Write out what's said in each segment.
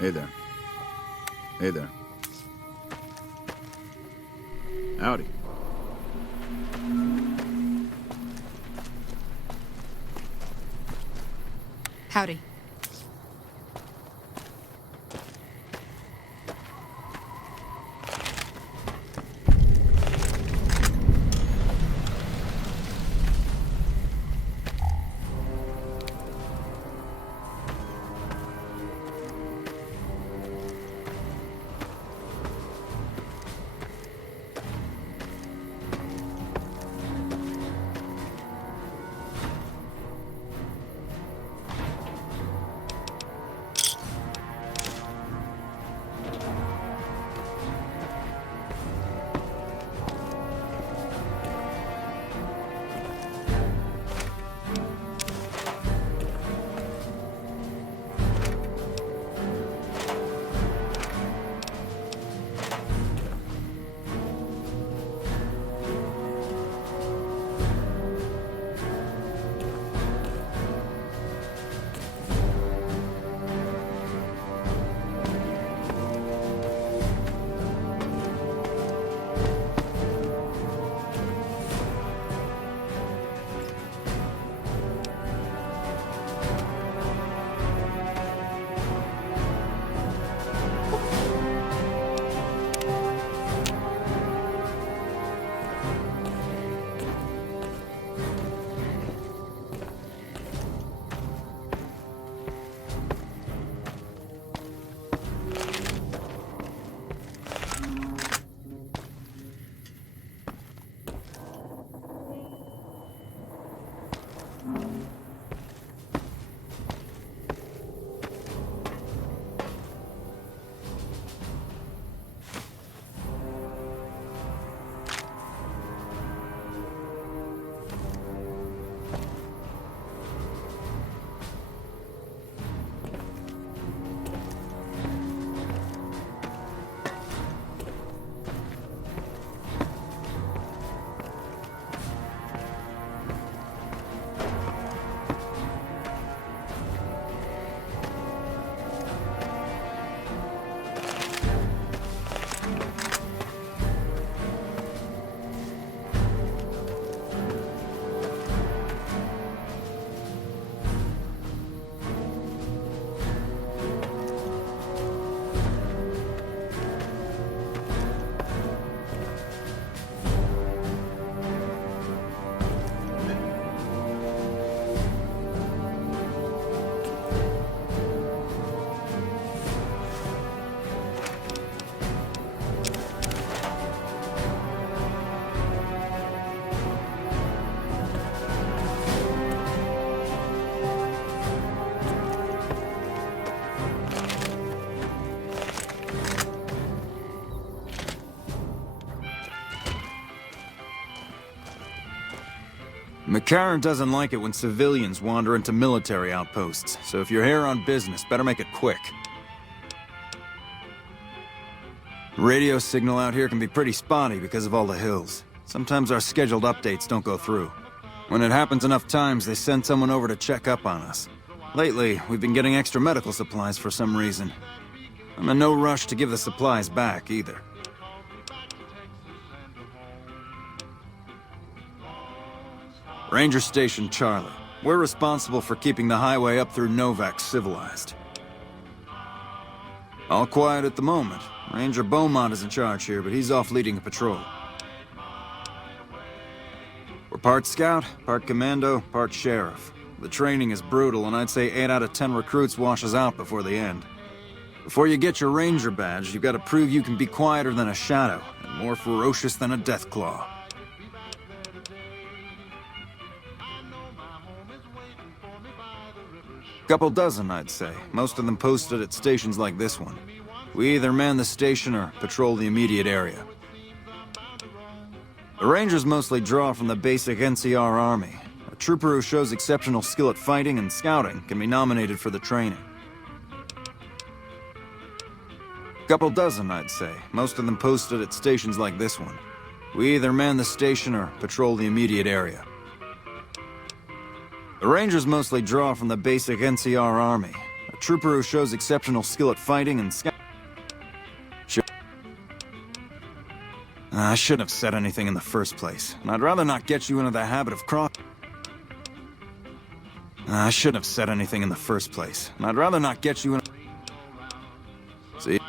Hey there. Hey there. Howdy. Howdy. McCarran doesn't like it when civilians wander into military outposts, so if you're here on business, better make it quick. Radio signal out here can be pretty spotty because of all the hills. Sometimes our scheduled updates don't go through. When it happens enough times, they send someone over to check up on us. Lately, we've been getting extra medical supplies for some reason. I'm in no rush to give the supplies back, either. Ranger Station Charlie. We're responsible for keeping the highway up through Novak civilized. All quiet at the moment. Ranger Beaumont is in charge here, but he's off leading a patrol. We're part scout, part commando, part sheriff. The training is brutal, and I'd say 8 out of 10 recruits washes out before the end. Before you get your ranger badge, you've got to prove you can be quieter than a shadow, and more ferocious than a deathclaw. Couple dozen, I'd say. Most of them posted at stations like this one. We either man the station or patrol the immediate area. The Rangers mostly draw from the basic NCR Army. A trooper who shows exceptional skill at fighting and scouting can be nominated for the training. Couple dozen, I'd say. Most of them posted at stations like this one. We either man the station or patrol the immediate area. The Rangers mostly draw from the basic NCR Army. A trooper who shows exceptional skill at fighting and I shouldn't have said anything in the first place. And I'd rather not get you into the habit of I shouldn't have said anything in the first place. And I'd rather not get you in... See?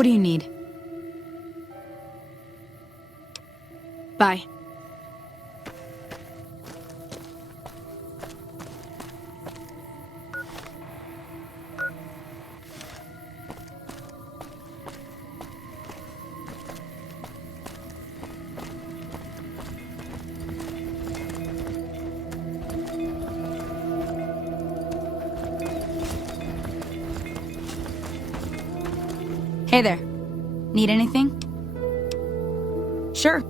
What do you need? Bye. Hey there. Need anything? Sure.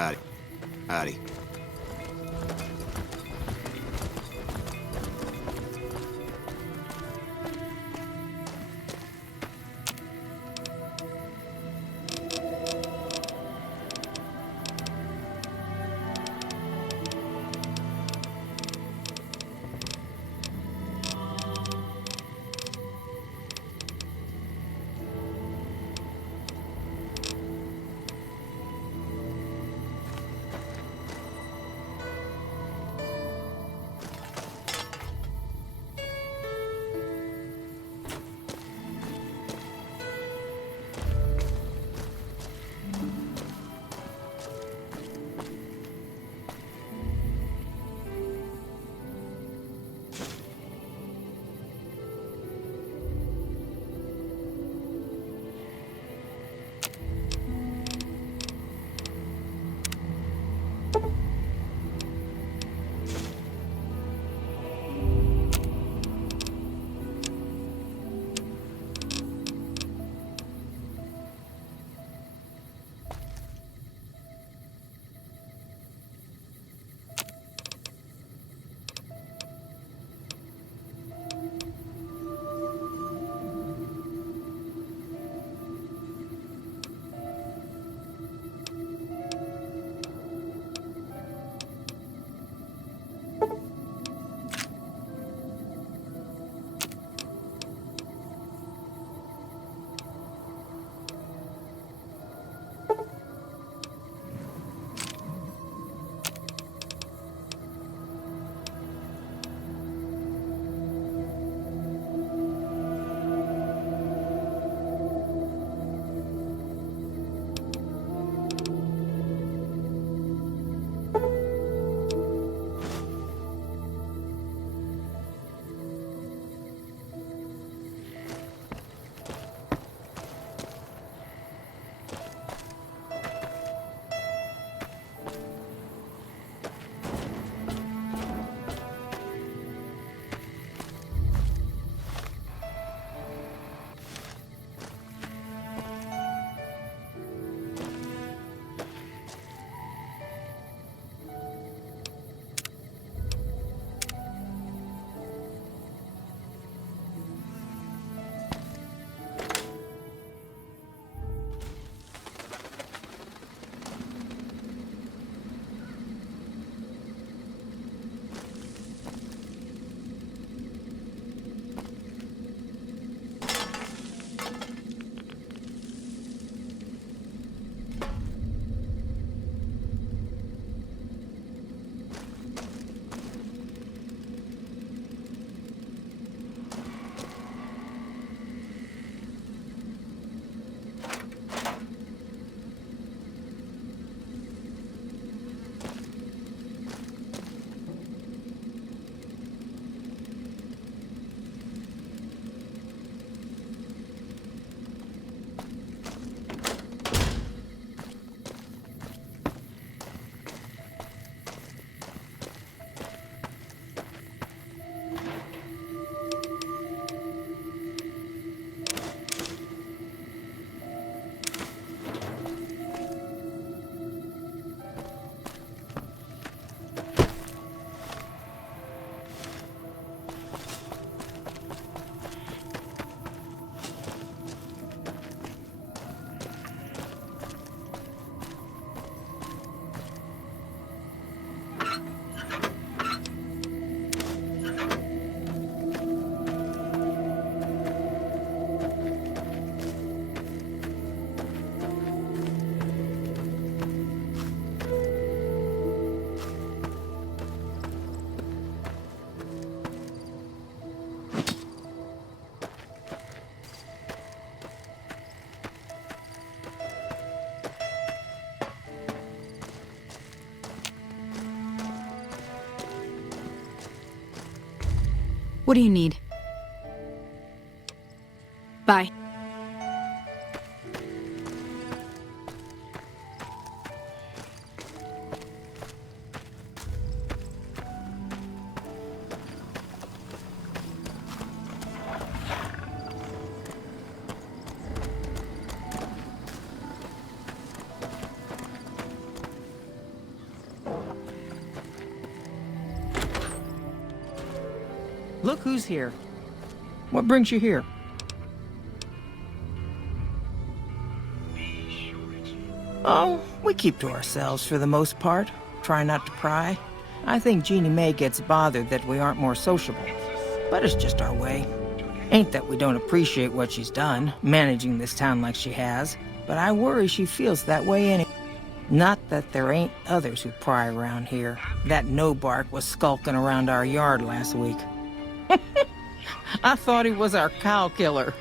Howdy. Howdy. What do you need? Bye. look who's here. What brings you here? Oh, we keep to ourselves for the most part. Try not to pry. I think Jeannie Mae gets bothered that we aren't more sociable. But it's just our way. Ain't that we don't appreciate what she's done, managing this town like she has, but I worry she feels that way anyway. Not that there ain't others who pry around here. That no-bark was skulking around our yard last week. I thought he was our cow killer.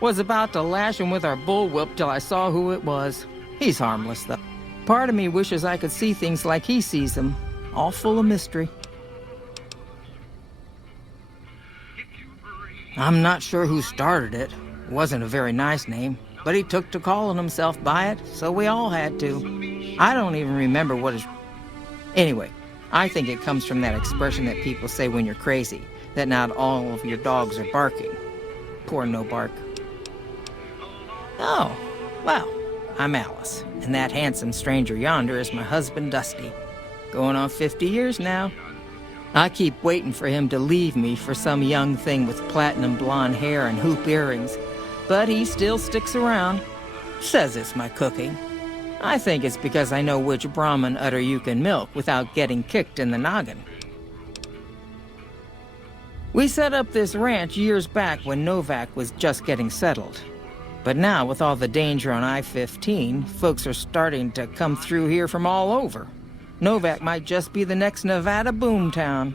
Was about to lash him with our bullwhip till I saw who it was. He's harmless, though. Part of me wishes I could see things like he sees them, all full of mystery. I'm not sure who started it. It wasn't a very nice name, but he took to calling himself by it, so we all had to. I don't even remember what his... Anyway, I think it comes from that expression that people say when you're crazy, that not all of your dogs are barking. Poor no-bark. Oh, well, I'm Alice, and that handsome stranger yonder is my husband, Dusty. Going on 50 years now. I keep waiting for him to leave me for some young thing with platinum blonde hair and hoop earrings, but he still sticks around. Says it's my cooking. I think it's because I know which Brahmin udder you can milk without getting kicked in the noggin. We set up this ranch years back when Novak was just getting settled. But now, with all the danger on I-15, folks are starting to come through here from all over. Novak might just be the next Nevada boomtown.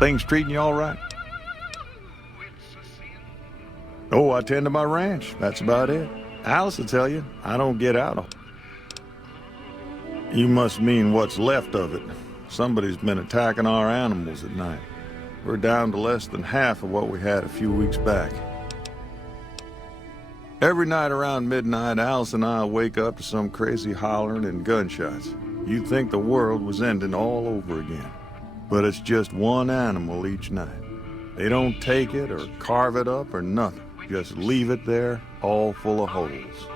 Things treating you all right? Oh, I tend to my ranch. That's about it. Alice will tell you, I don't get out. You must mean what's left of it. Somebody's been attacking our animals at night. We're down to less than half of what we had a few weeks back. Every night around midnight, Alice and I wake up to some crazy hollering and gunshots. You'd think the world was ending all over again. But it's just one animal each night. They don't take it or carve it up or nothing. Just leave it there, all full of holes.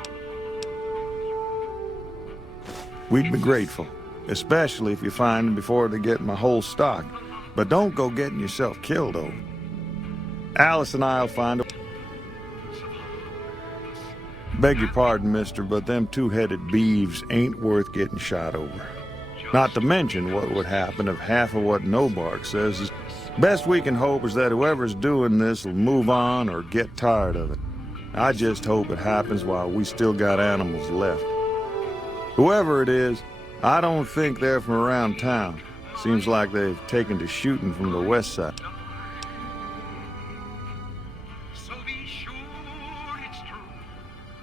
We'd be grateful, especially if you find them before they get my whole stock. But don't go getting yourself killed over. Alice and I'll find a... Beg your pardon, mister, but them two-headed beeves ain't worth getting shot over. Not to mention what would happen if half of what No-Bark says is... Best we can hope is that whoever's doing this will move on or get tired of it. I just hope it happens while we still got animals left. Whoever it is, I don't think they're from around town. Seems like they've taken to shooting from the west side.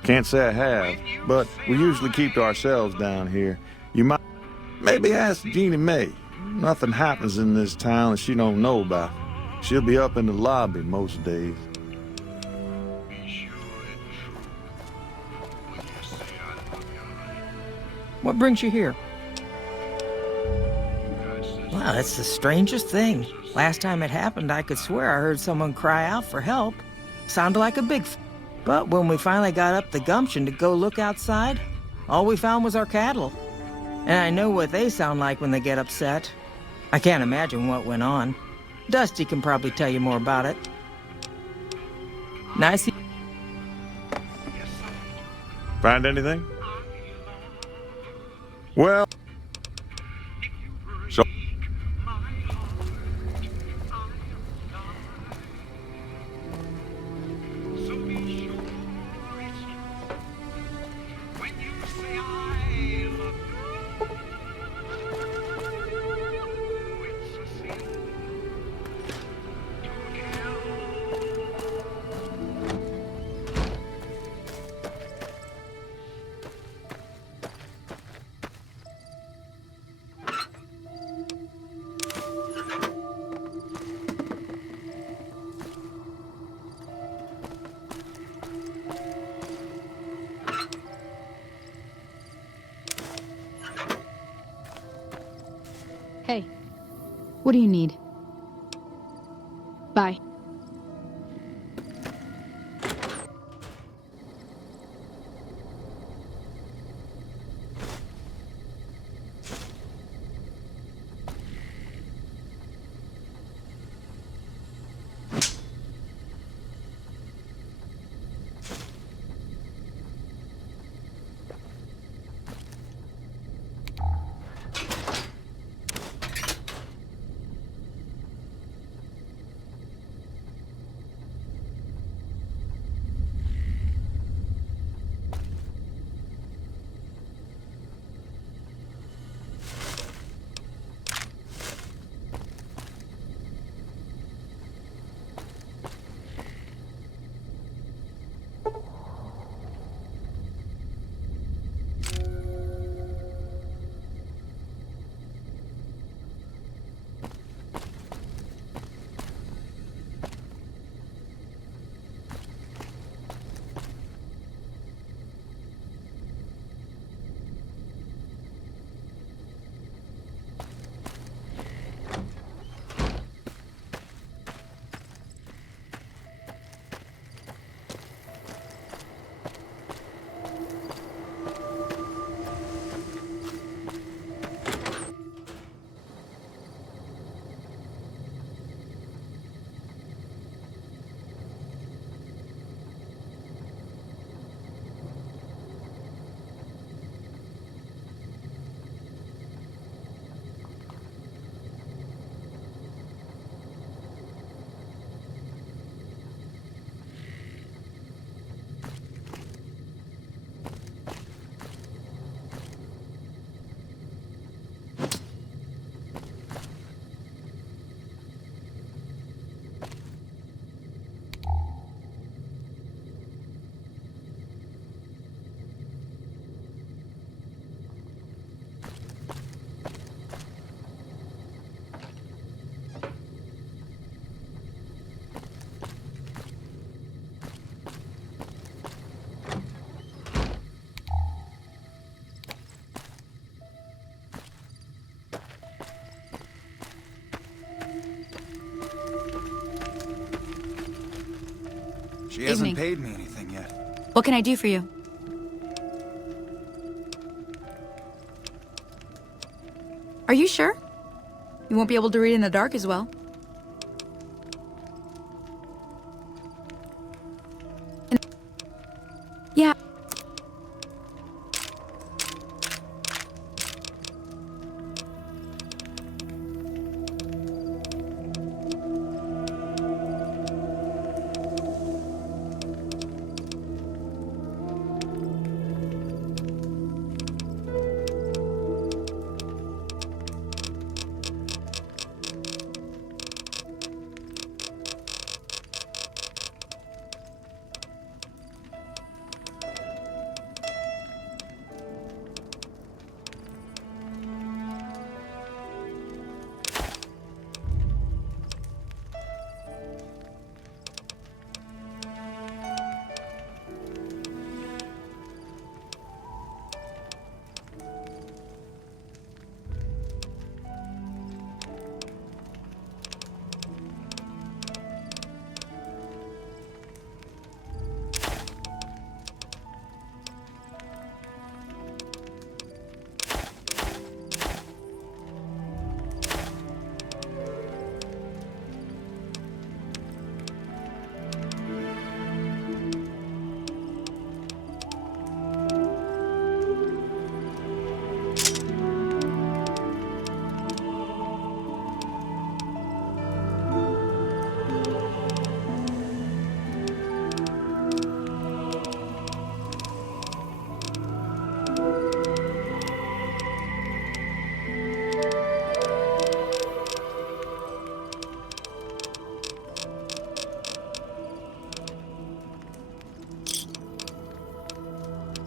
Can't say I have, but we usually keep to ourselves down here. You might maybe ask Jeannie Mae. Nothing happens in this town that she don't know about. She'll be up in the lobby most days. What brings you here? Wow, that's the strangest thing. Last time it happened, I could swear I heard someone cry out for help. Sounded like a big... But when we finally got up the gumption to go look outside, all we found was our cattle. And I know what they sound like when they get upset. I can't imagine what went on. Dusty can probably tell you more about it. Nice. Find anything? Well... So... Hey, what do you need? She hasn't Evening. paid me anything yet. What can I do for you? Are you sure? You won't be able to read in the dark as well. Yeah.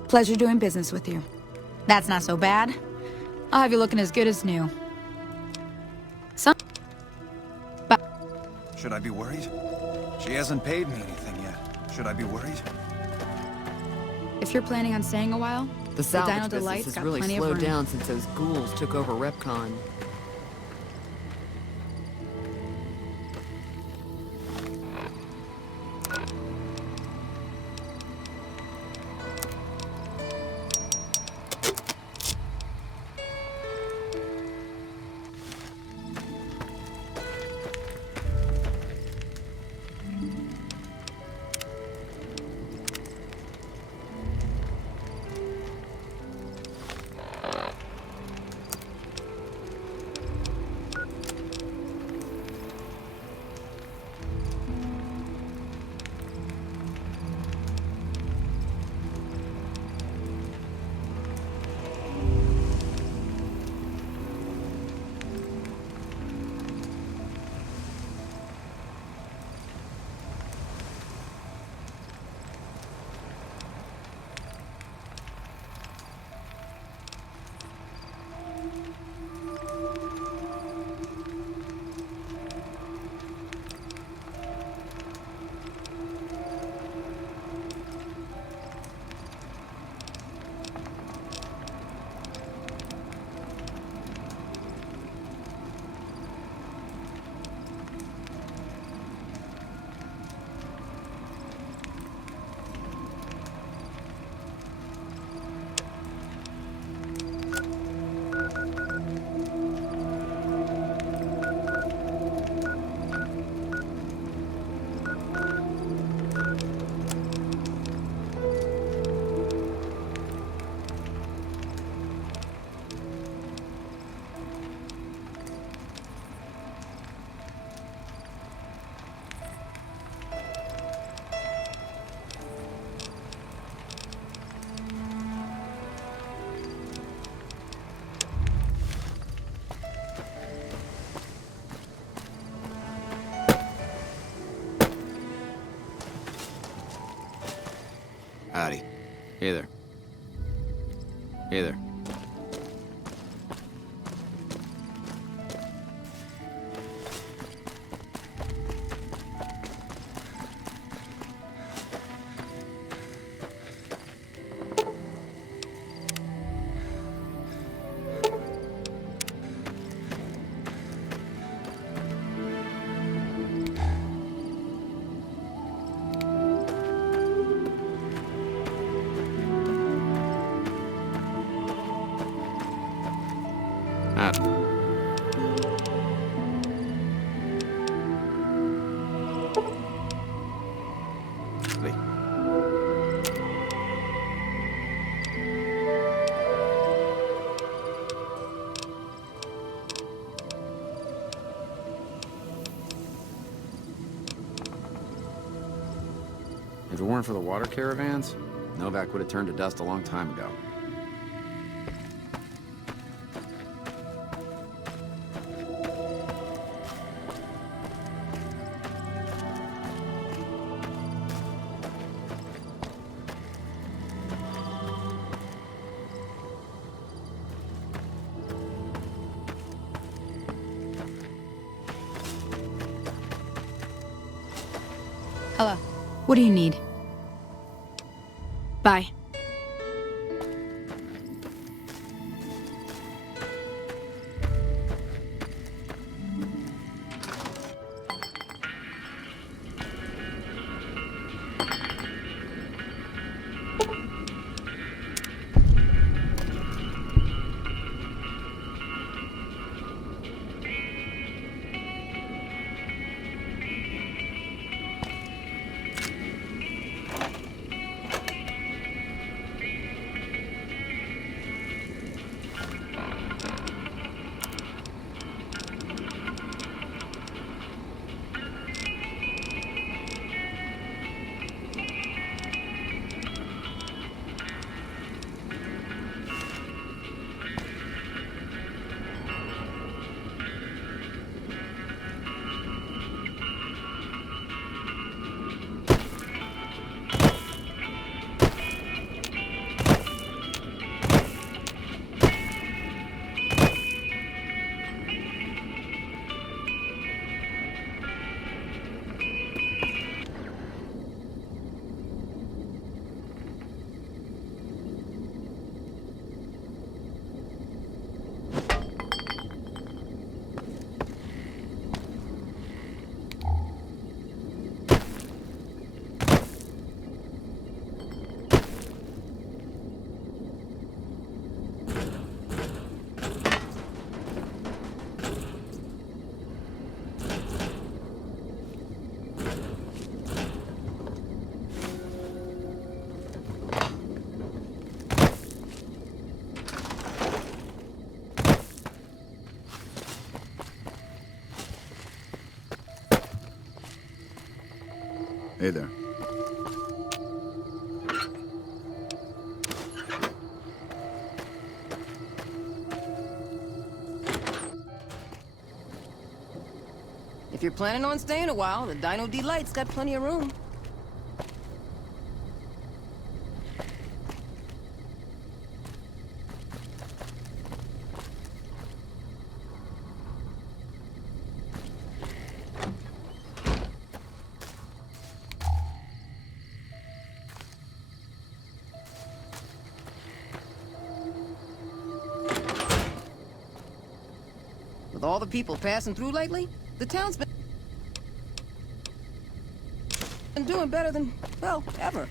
Pleasure doing business with you. That's not so bad. I'll have you looking as good as new. Should I be worried? She hasn't paid me anything yet. Should I be worried? If you're planning on staying a while, The salvage Dino business Delight's has got really plenty of slowed room. down since those ghouls took over Repcon. Howdy. Hey there. Hey there. weren't for the water caravans, Novak would have turned to dust a long time ago. Hello. What do you need? Bye. Hey there. If you're planning on staying a while, the Dino Delight's got plenty of room. With all the people passing through lately, the town's been doing better than, well, ever.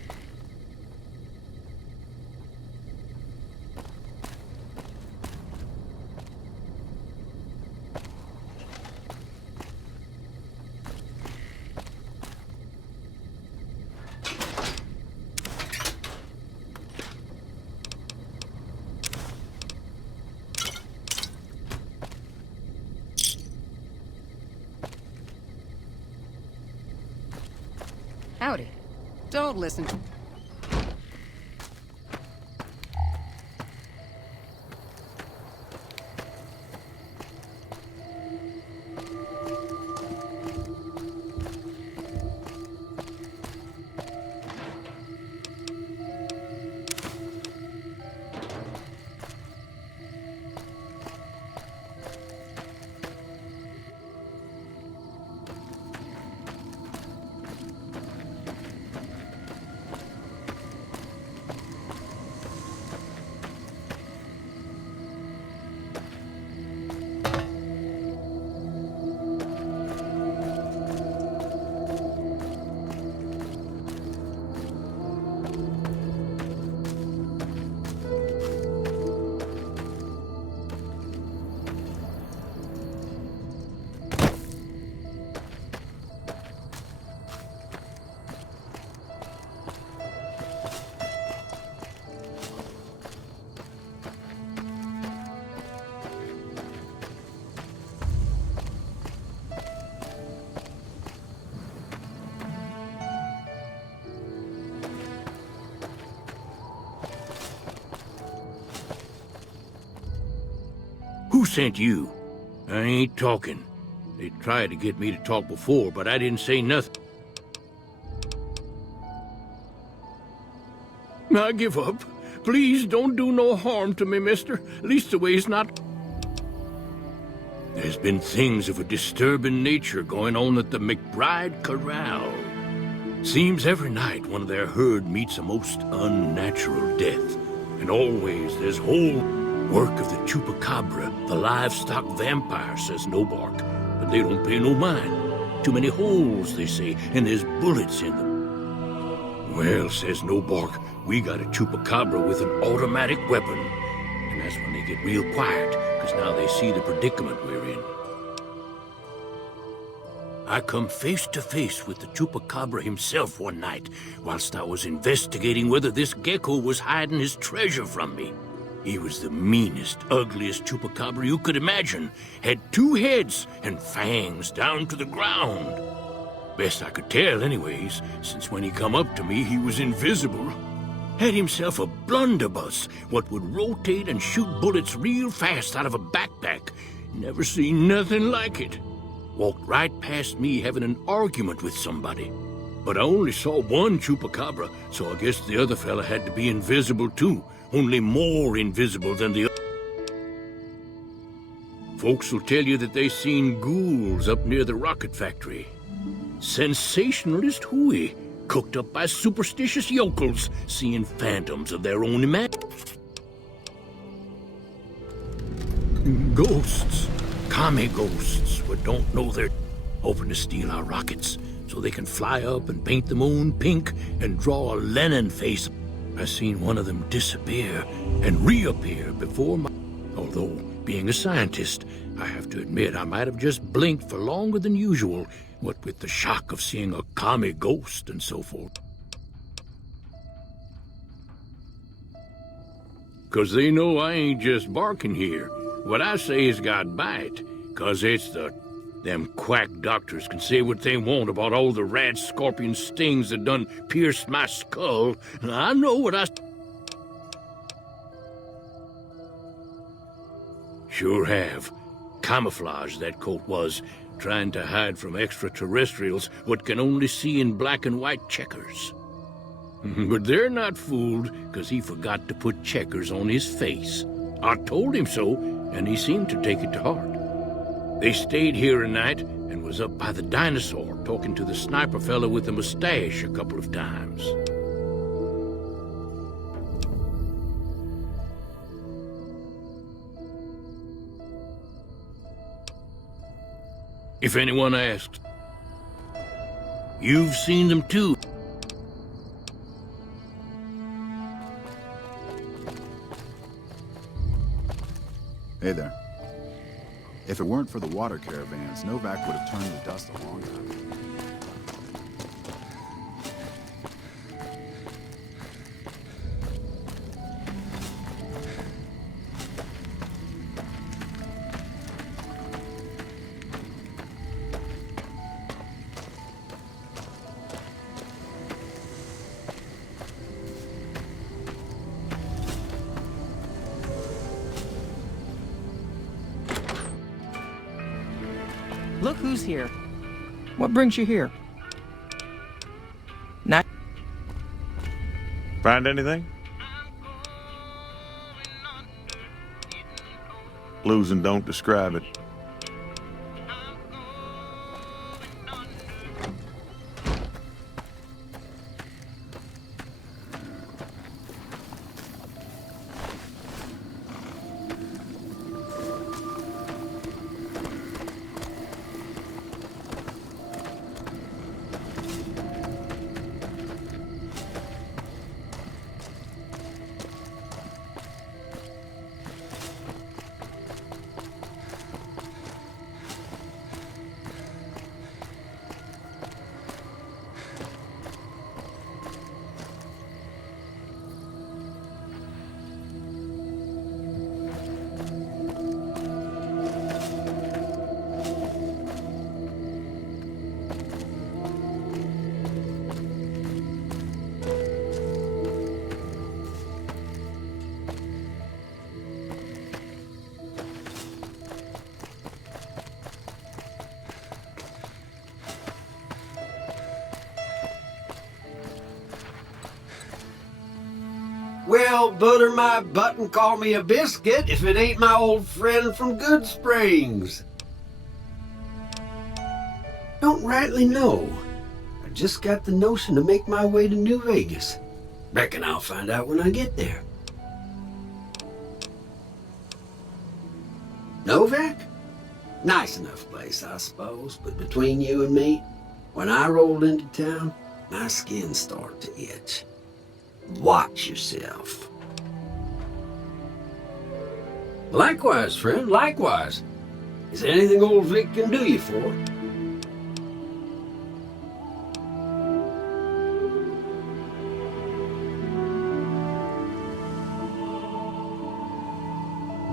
Howdy. Don't listen to... Who sent you? I ain't talking. They tried to get me to talk before, but I didn't say nothing. I give up. Please don't do no harm to me, mister. Leastways not... There's been things of a disturbing nature going on at the McBride Corral. Seems every night one of their herd meets a most unnatural death. And always there's whole work of the chupacabra, the livestock vampire, says Nobark. But they don't pay no mind. Too many holes, they say, and there's bullets in them. Well, says Nobark, we got a chupacabra with an automatic weapon. And that's when they get real quiet, because now they see the predicament we're in. I come face to face with the chupacabra himself one night, whilst I was investigating whether this gecko was hiding his treasure from me. He was the meanest, ugliest chupacabra you could imagine. Had 2 heads and fangs down to the ground. Best I could tell anyways, since when he come up to me he was invisible. Had himself a blunderbuss, what would rotate and shoot bullets real fast out of a backpack. Never seen nothing like it. Walked right past me having an argument with somebody. But I only saw one chupacabra, so I guess the other fella had to be invisible too, only more invisible than the other. Folks will tell you that they seen ghouls up near the rocket factory. Sensationalist hooey, cooked up by superstitious yokels, seeing phantoms of their own imagination. Ghosts. Kami ghosts who don't know they're hoping to steal our rockets so they can fly up and paint the moon pink and draw a Lenin face. I seen one of them disappear and reappear before my... Although, being a scientist, I have to admit I might have just blinked for longer than usual, what with the shock of seeing a Kami ghost and so forth. 'Cause they know I ain't just barking here. What I say has got bite, 'cause it's them quack doctors can say what they want about all the rad scorpion stings that done pierced my skull. I know what I... Sure have. Camouflage, that coat was, trying to hide from extraterrestrials what can only see in black and white checkers. But they're not fooled, 'cause he forgot to put checkers on his face. I told him so, and he seemed to take it to heart. They stayed here a night and was up by the dinosaur talking to the sniper fella with the mustache a couple of times. If anyone asks, you've seen them too. Hey there. If it weren't for the water caravans, Novak would have turned to dust a long time ago. Look who's here. What brings you here? Not... Find anything? Losing don't describe it. Well, butter my butt and call me a biscuit if it ain't my old friend from Good Springs. Don't rightly know. I just got the notion to make my way to New Vegas. Reckon I'll find out when I get there. Novak? Nice enough place, I suppose, but between you and me, when I rolled into town, my skin started to itch. Watch yourself. Likewise, friend, likewise. Is there anything old Vic can do you for?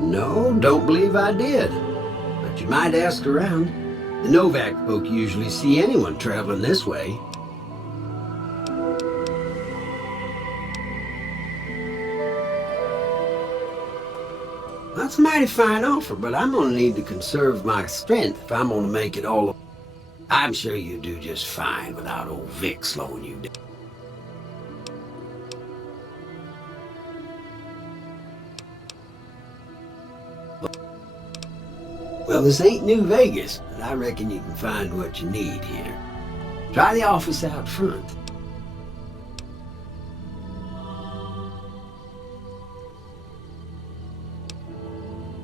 No, don't believe I did. But you might ask around. The Novak folk usually see anyone traveling this way. That's a mighty fine offer, but I'm gonna need to conserve my strength if I'm gonna make it all. I'm sure you do just fine without old Vic slowing you down. Well, this ain't New Vegas, but I reckon you can find what you need here. Try the office out front.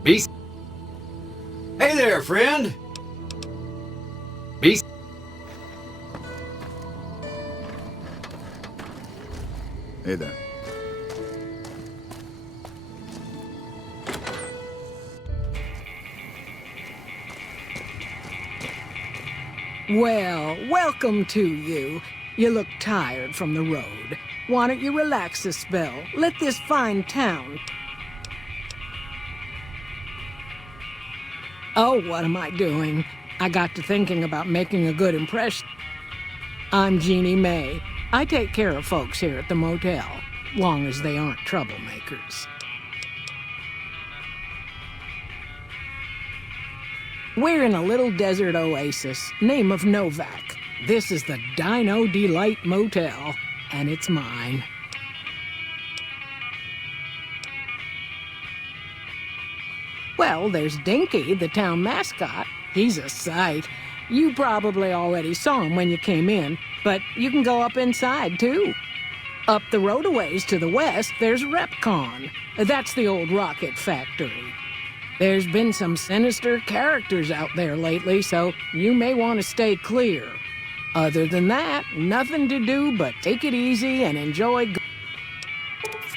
Be. Hey there, friend. Be. Hey there. Well, welcome to you. You look tired from the road. Why don't you relax a spell? Let this fine town... Oh, what am I doing? I got to thinking about making a good impression. I'm Jeannie May. I take care of folks here at the motel, long as they aren't troublemakers. We're in a little desert oasis, name of Novak. This is the Dino Delight Motel, and it's mine. Well, there's Dinky, the town mascot. He's a sight. You probably already saw him when you came in, but you can go up inside, too. Up the road a ways to the west, there's Repcon. That's the old rocket factory. There's been some sinister characters out there lately, so you may want to stay clear. Other than that, nothing to do but take it easy and enjoy.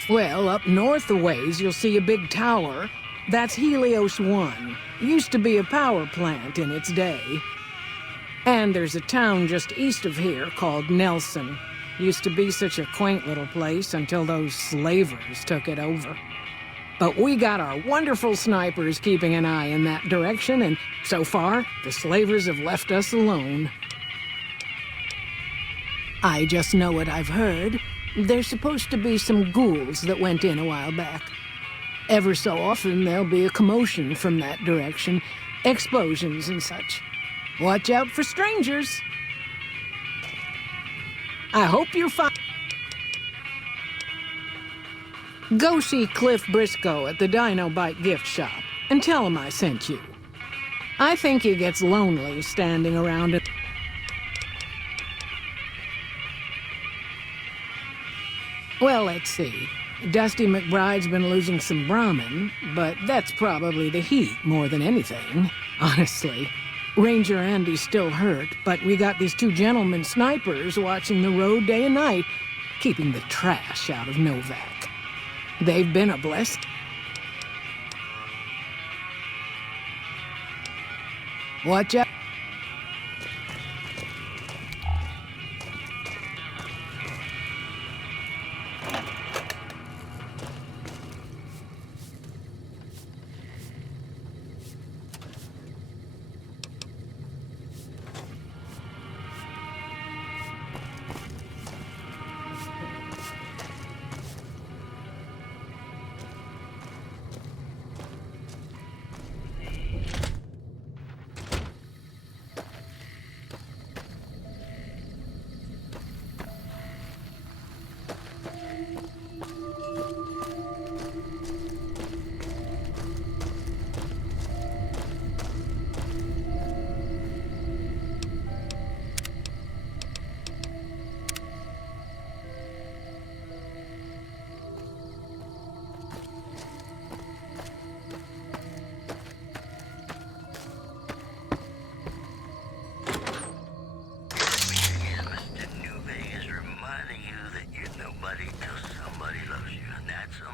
Well, up north a ways, you'll see a big tower. That's Helios 1. Used to be a power plant in its day. And there's a town just east of here called Nelson. Used to be such a quaint little place until those slavers took it over. But we got our wonderful snipers keeping an eye in that direction, and so far, the slavers have left us alone. I just know what I've heard. There's supposed to be some ghouls that went in a while back. Ever so often, there'll be a commotion from that direction, explosions and such. Watch out for strangers. I hope you're fine. Go see Cliff Briscoe at the Dino Bite gift shop and tell him I sent you. I think he gets lonely standing around it. Well, let's see. Dusty McBride's been losing some Brahmin, but that's probably the heat more than anything, honestly. Ranger Andy's still hurt, but we got these two gentlemen snipers watching the road day and night, keeping the trash out of Novak. They've been a blessing. Watch out.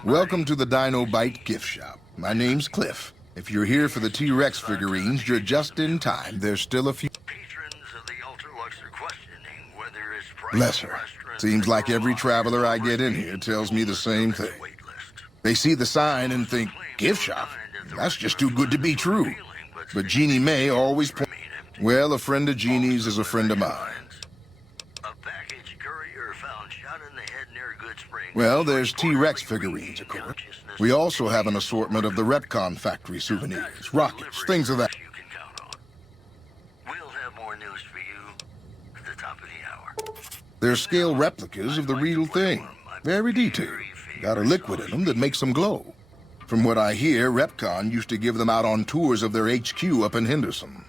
Welcome to the Dino Bite gift shop. My name's Cliff. If you're here for the T-Rex figurines, you're just in time. There's still a few... Bless her. Seems like every traveler I get in here tells me the same thing. They see the sign and think, gift shop? That's just too good to be true. But Jeannie May always well, a friend of Jeannie's is a friend of mine. Well, there's T-Rex figurines, of course. We also have an assortment of the Retcon factory souvenirs, rockets, things of that. They're scale replicas of the real thing. Very detailed. Got a liquid in them that makes them glow. From what I hear, Repcon used to give them out on tours of their HQ up in Henderson.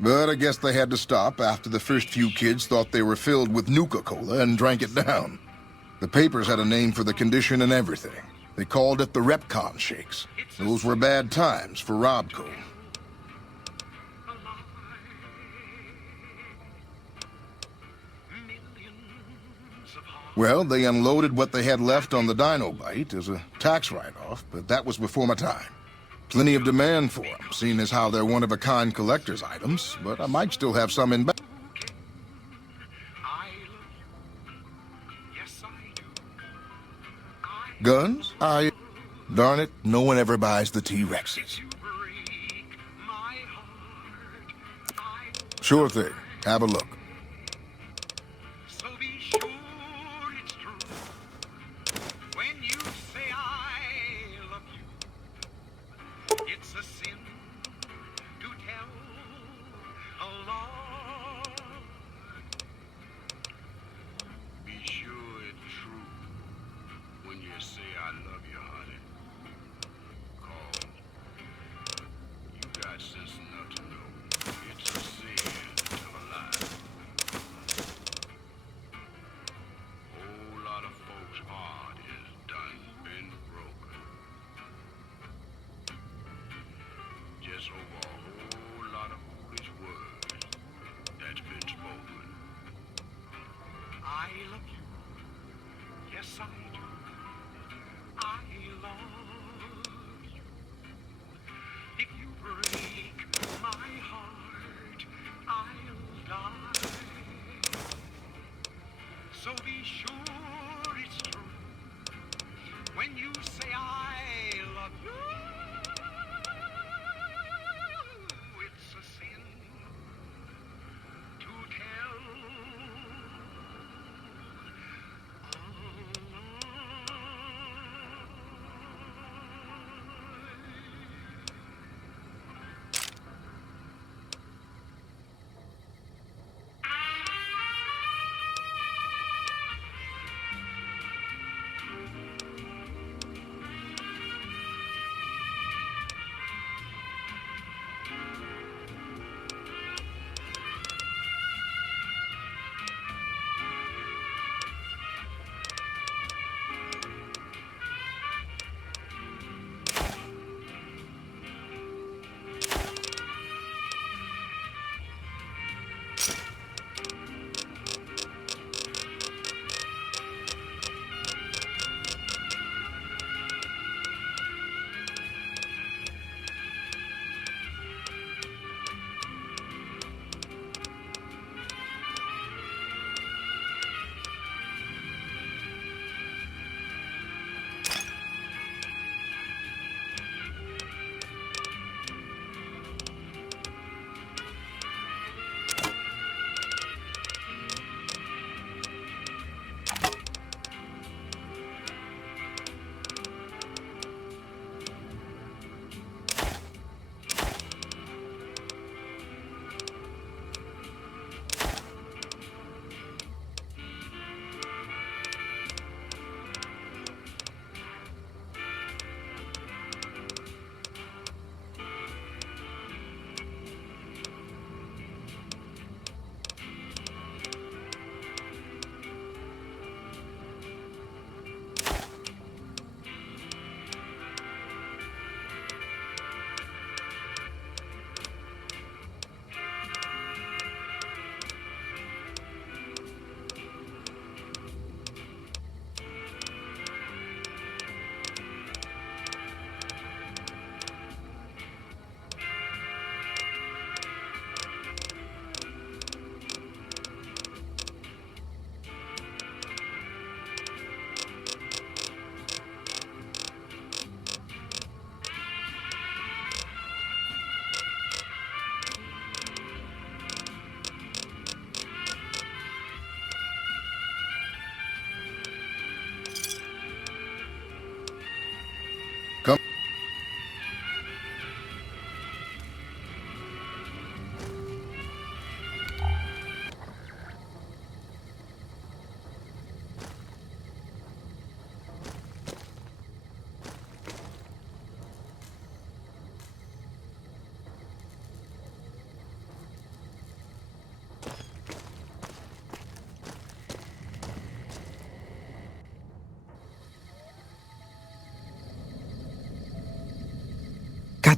But I guess they had to stop after the first few kids thought they were filled with Nuka-Cola and drank it down. The papers had a name for the condition and everything. They called it the Repcon Shakes. Those were bad times for Robco. Well, they unloaded what they had left on the Dino Bite as a tax write-off, but that was before my time. Plenty of demand for them, seeing as how they're one-of-a-kind collector's items, but I might still have some in back. Guns? Darn it, no one ever buys the T-Rexes. Sure thing. Have a look. I love you. Yes, I do. I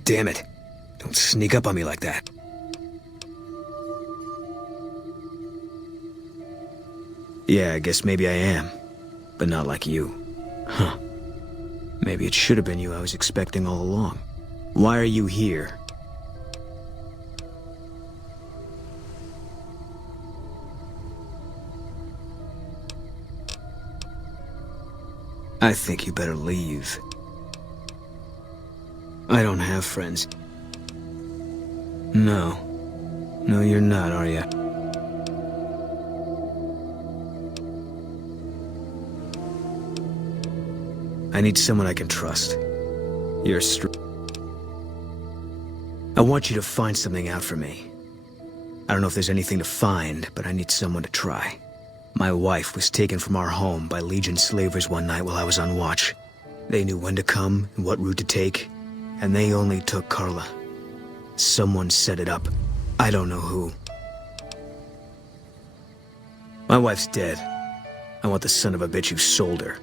Damn it. Don't sneak up on me like that. Yeah, I guess maybe I am. But not like you. Huh. Maybe it should have been you I was expecting all along. Why are you here? I think you better leave. I don't have friends. No. No, you're not, are you? I need someone I can trust. You're I want you to find something out for me. I don't know if there's anything to find, but I need someone to try. My wife was taken from our home by Legion slavers one night while I was on watch. They knew when to come and what route to take, and they only took Carla. Someone set it up. I don't know who. My wife's dead. I want the son of a bitch who sold her.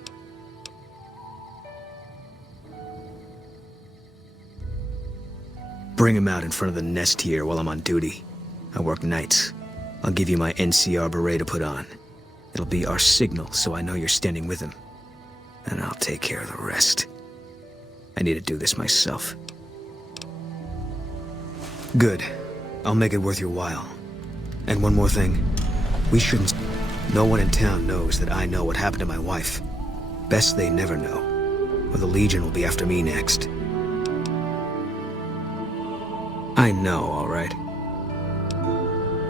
Bring him out in front of the nest here while I'm on duty. I work nights. I'll give you my NCR beret to put on. It'll be our signal, so I know you're standing with him. And I'll take care of the rest. I need to do this myself. Good. I'll make it worth your while. And one more thing. We shouldn't... No one in town knows that I know what happened to my wife. Best they never know. Or the Legion will be after me next. I know, all right.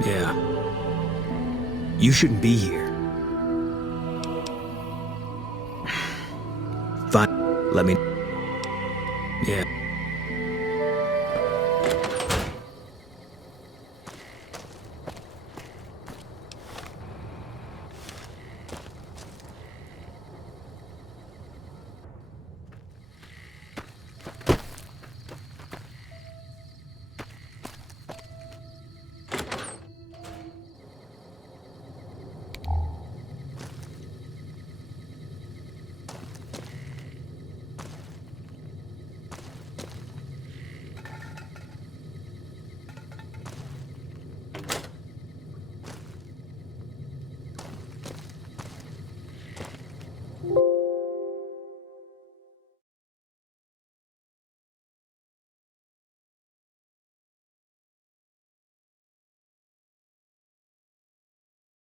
Yeah. You shouldn't be here. Fine. Let me... Yeah.